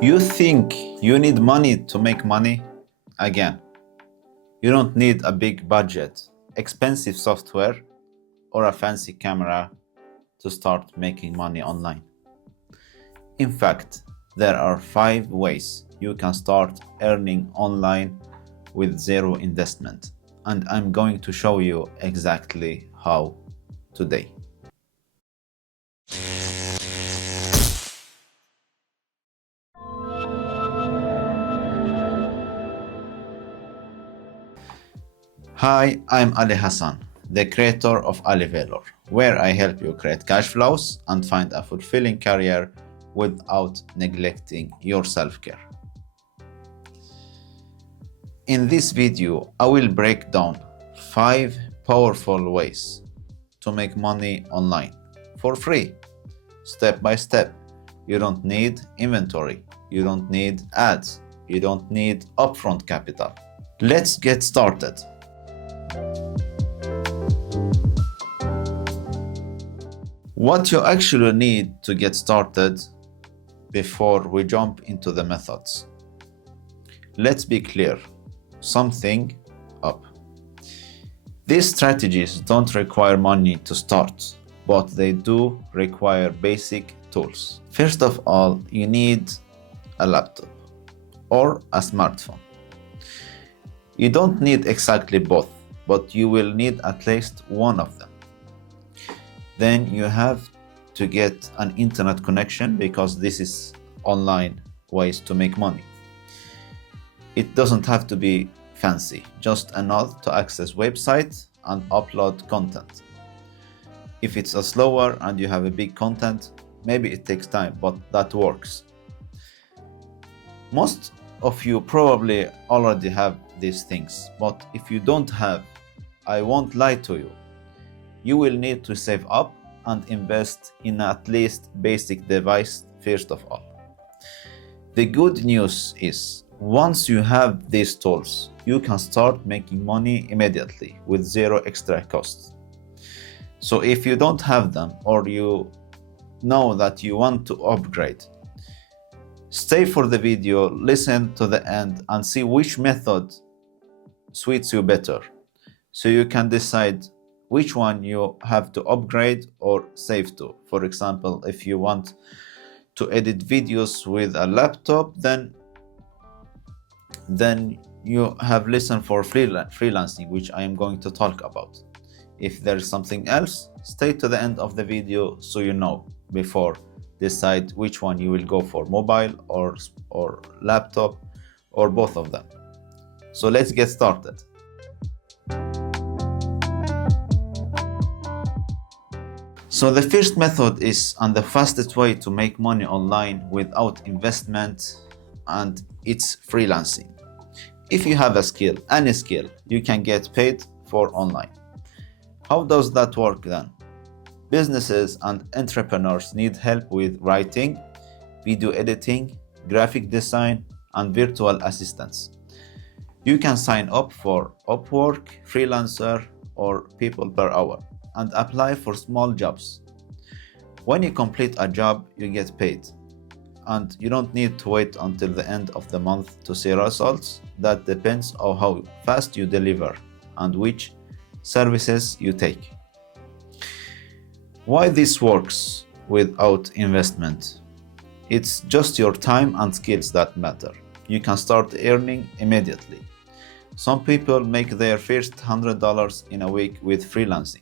You think you need money to make money? Again, you don't need a big budget, expensive software, or a fancy camera to start making money online. In fact, there are 5 ways you can start earning online with zero investment, and I'm going to show you exactly how today. Hi, I'm Ali Hassan, the creator of Ali Valor, where I help you create cash flows and find a fulfilling career without neglecting your self-care. In this video, I will break down 5 powerful ways to make money online for free, step by step. You don't need inventory, you don't need ads, you don't need upfront capital. Let's get started. What you actually need to get started before we jump into the methods. Let's be clear, something up. These strategies don't require money to start, but they do require basic tools. First of all, you need a laptop or a smartphone. You don't need exactly both, but you will need at least one of them. Then you have to get an internet connection because this is online ways to make money. It doesn't have to be fancy, just enough to access websites and upload content. If it's a slower and you have a big content, maybe it takes time, but that works. Most of you probably already have these things, but if you don't have, I won't lie to you. You will need to save up and invest in at least basic device first of all. The good news is, once you have these tools, you can start making money immediately with zero extra costs. So if you don't have them or you know that you want to upgrade, stay for the video, listen to the end and see which method suits you better, so you can decide which one you have to upgrade or save to. For example, if you want to edit videos with a laptop, then you have listened for freelancing, which I am going to talk about. If there's something else, stay to the end of the video so you know before decide which one you will go for, mobile or laptop or both of them. So let's get started. So the first method is, and the fastest way to make money online without investment, and it's freelancing. If you have a skill, any skill, you can get paid for online. How does that work then? Businesses and entrepreneurs need help with writing, video editing, graphic design, and virtual assistants. You can sign up for Upwork, Freelancer, or People per Hour and apply for small jobs. When you complete a job, you get paid, and you don't need to wait until the end of the month to see results. That depends on how fast you deliver and which services you take. Why this works without investment? It's just your time and skills that matter. You can start earning immediately. Some people make their first $100 in a week with freelancing.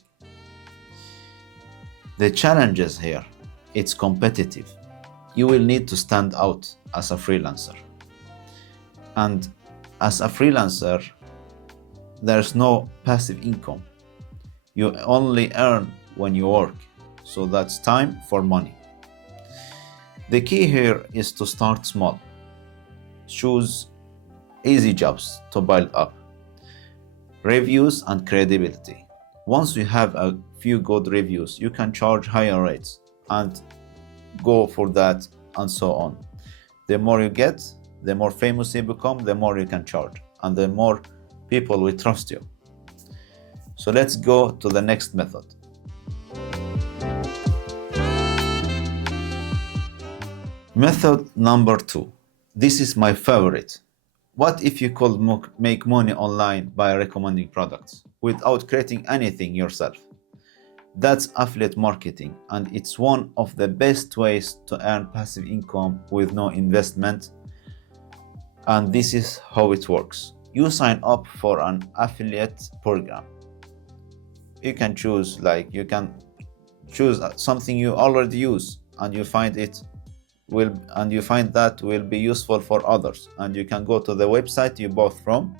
The challenges here, it's competitive. You will need to stand out as a freelancer. And as a freelancer, there's no passive income. You only earn when you work. So that's time for money. The key here is to start small. Choose easy jobs to build up. Reviews and credibility. Once you have a few good reviews, you can charge higher rates and go for that and so on. The more you get, the more famous you become, the more you can charge, and the more people will trust you. So let's go to the next method. Method number 2. This is my favorite. What if you could make money online by recommending products without creating anything yourself? That's affiliate marketing, and it's one of the best ways to earn passive income with no investment. And this is how it works. You sign up for an affiliate program. You can choose something you already use, and you find that will be useful for others, and you can go to the website you bought from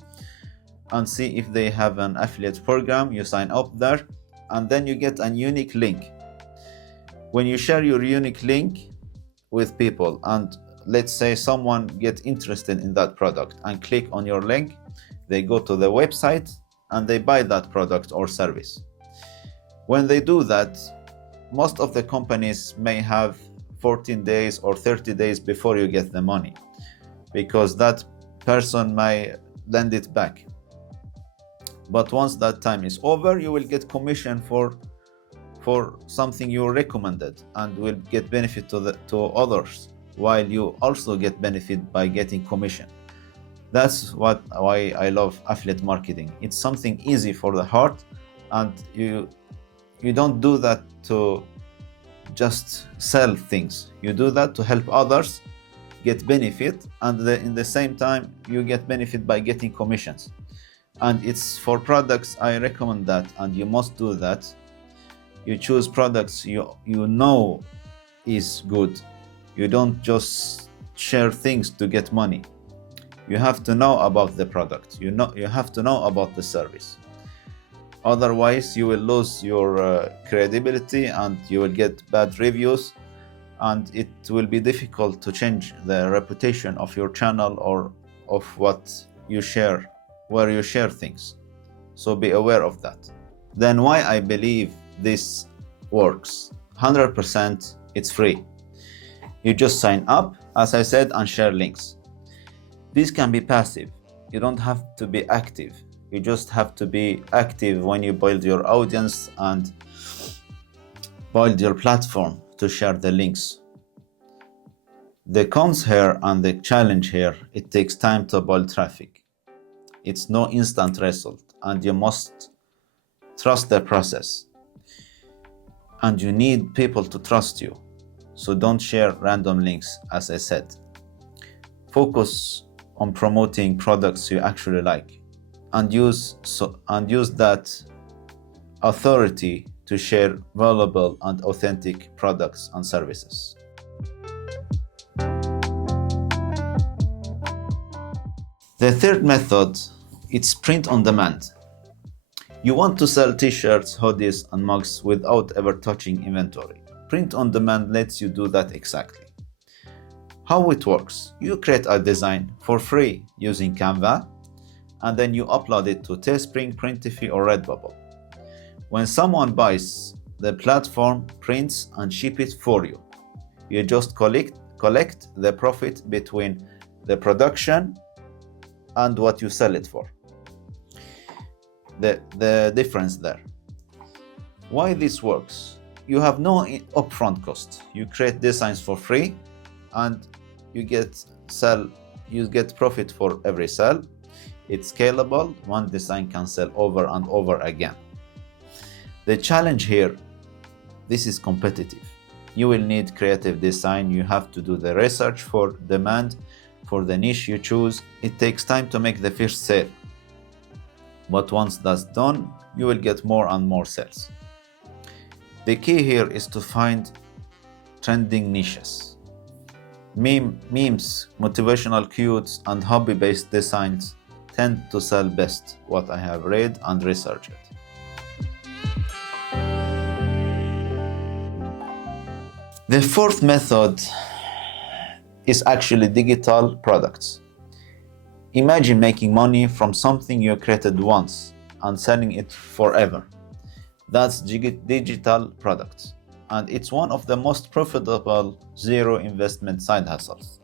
and see if they have an affiliate program. You sign up there, and then you get a unique link. When you share your unique link with people, and let's say someone gets interested in that product and click on your link, they go to the website and they buy that product or service. When they do that, most of the companies may have 14 days or 30 days before you get the money, because that person may lend it back. But once that time is over, you will get commission for something you recommended, and will get benefit to others, while you also get benefit by getting commission. That's why I love affiliate marketing. It's something easy for the heart, and you don't do that to just sell things. You do that to help others get benefit, and in the same time you get benefit by getting commissions. And it's for products. I recommend that, and you must do that. You choose products you know is good. You don't just share things to get money. You have to know about the product. You have to know about the service. Otherwise, you will lose your credibility, and you will get bad reviews, and it will be difficult to change the reputation of your channel or of what you share, where you share things. So be aware of that. Then why I believe this works? 100% it's free. You just sign up, as I said, and share links. This can be passive. You don't have to be active. You just have to be active when you build your audience and build your platform to share the links. The cons here and the challenge here, it takes time to build traffic. It's no instant result, and you must trust the process. And you need people to trust you. So don't share random links, as I said. Focus on promoting products you actually like, and use that authority to share valuable and authentic products and services. The third method, it's print on demand. You want to sell t-shirts, hoodies, and mugs without ever touching inventory. Print on demand lets you do that exactly. How it works: you create a design for free using Canva, and then you upload it to Teespring, Printify, or Redbubble. When someone buys, the platform prints and ships it for you. You just collect the profit between the production and what you sell it for. The difference there. Why this works? You have no upfront cost. You create designs for free, and you get profit for every sale. It's scalable. One design can sell over and over again. The challenge here, this is competitive. You will need creative design. You have to do the research for demand, for the niche you choose. It takes time to make the first sale. But once that's done, you will get more and more sales. The key here is to find trending niches. Memes, motivational quotes, and hobby-based designs tend to sell best, what I have read and researched. The fourth method is actually digital products. Imagine making money from something you created once and selling it forever. That's digital products, and it's one of the most profitable zero investment side hustles.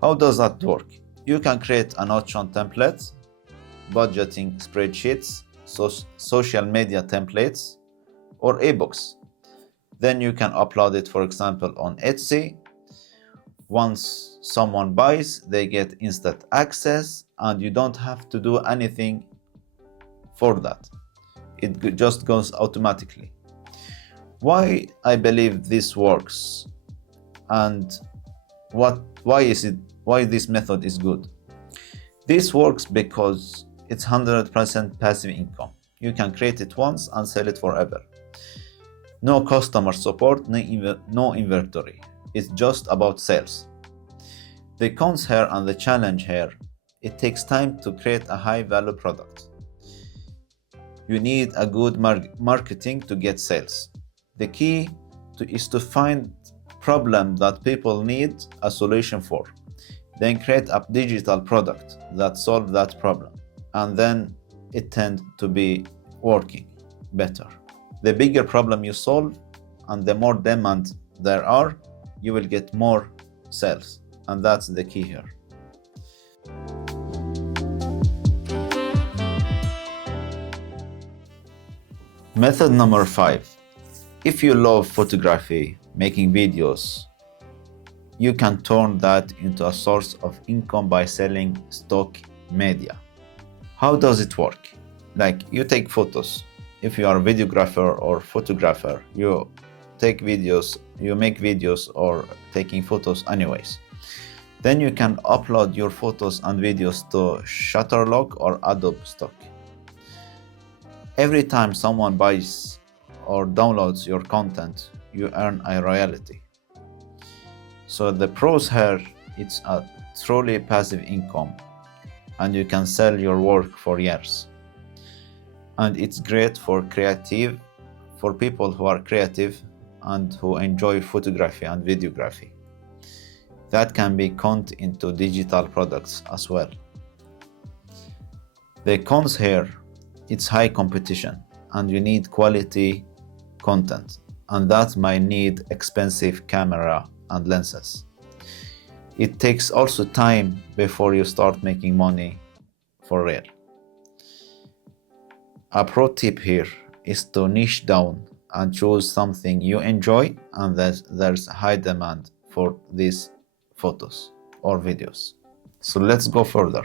How does that work? You can create an Notion template, budgeting spreadsheets, social media templates, or ebooks. Then you can upload it, for example, on Etsy Once someone buys, they get instant access and you don't have to do anything for that. It just goes automatically. Why I believe this works and why this method is good. This works because it's 100% passive income. You can create it once and sell it forever. No customer support, no inventory. It's just about sales. The cons here and the challenge here, it takes time to create a high value product. You need a good marketing to get sales. The key is to find problem that people need a solution for. Then create a digital product that solves that problem. And then it tends to be working better. The bigger problem you solve and the more demand there are, you will get more sales. And that's the key here. Method number 5. If you love photography, making videos, you can turn that into a source of income by selling stock media. How does it work? Like, you take photos. If you are a videographer or photographer, you take videos, you make videos or taking photos anyways. Then you can upload your photos and videos to Shutterstock or Adobe Stock. Every time someone buys or downloads your content, you earn a royalty. So the pros here, it's a truly passive income and you can sell your work for years. And it's great for people who are creative and who enjoy photography and videography. That can be turned into digital products as well. The cons here, it's high competition and you need quality content, and that might need expensive camera and lenses. It takes also time before you start making money for real. A pro tip here is to niche down and choose something you enjoy and that there's high demand for these photos or videos. So let's go further.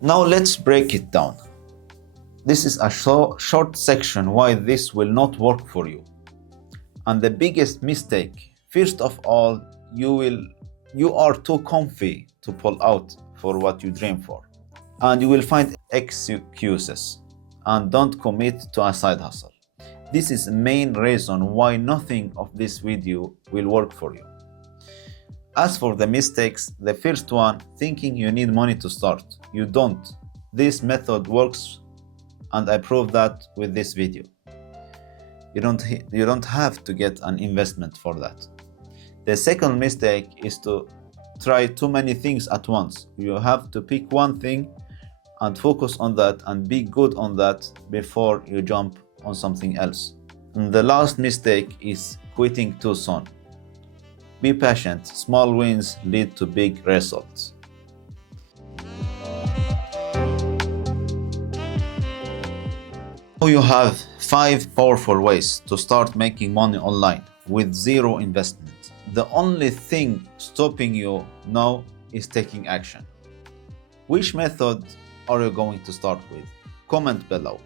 Now let's break it down. This is a short section why this will not work for you. And the biggest mistake, first of all, you are too comfy to pull out for what you dream for. And you will find excuses and don't commit to a side hustle. This is the main reason why nothing of this video will work for you. As for the mistakes, the first one, thinking you need money to start. You don't. This method works and I prove that with this video. You don't have to get an investment for that. The second mistake is to try too many things at once. You have to pick one thing and focus on that and be good on that before you jump on something else. And the last mistake is quitting too soon. Be patient. Small wins lead to big results. Now you have 5 powerful ways to start making money online with zero investment. The only thing stopping you now is taking action. Which method are you going to start with? Comment below.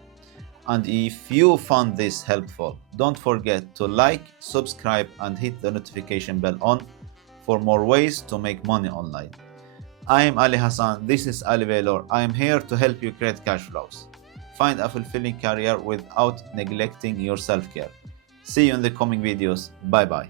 And if you found this helpful, don't forget to like, subscribe and hit the notification bell on for more ways to make money online. I am Ali Hassan, this is Ali Baylor. I am here to help you create cash flows. Find a fulfilling career without neglecting your self-care. See you in the coming videos. Bye bye.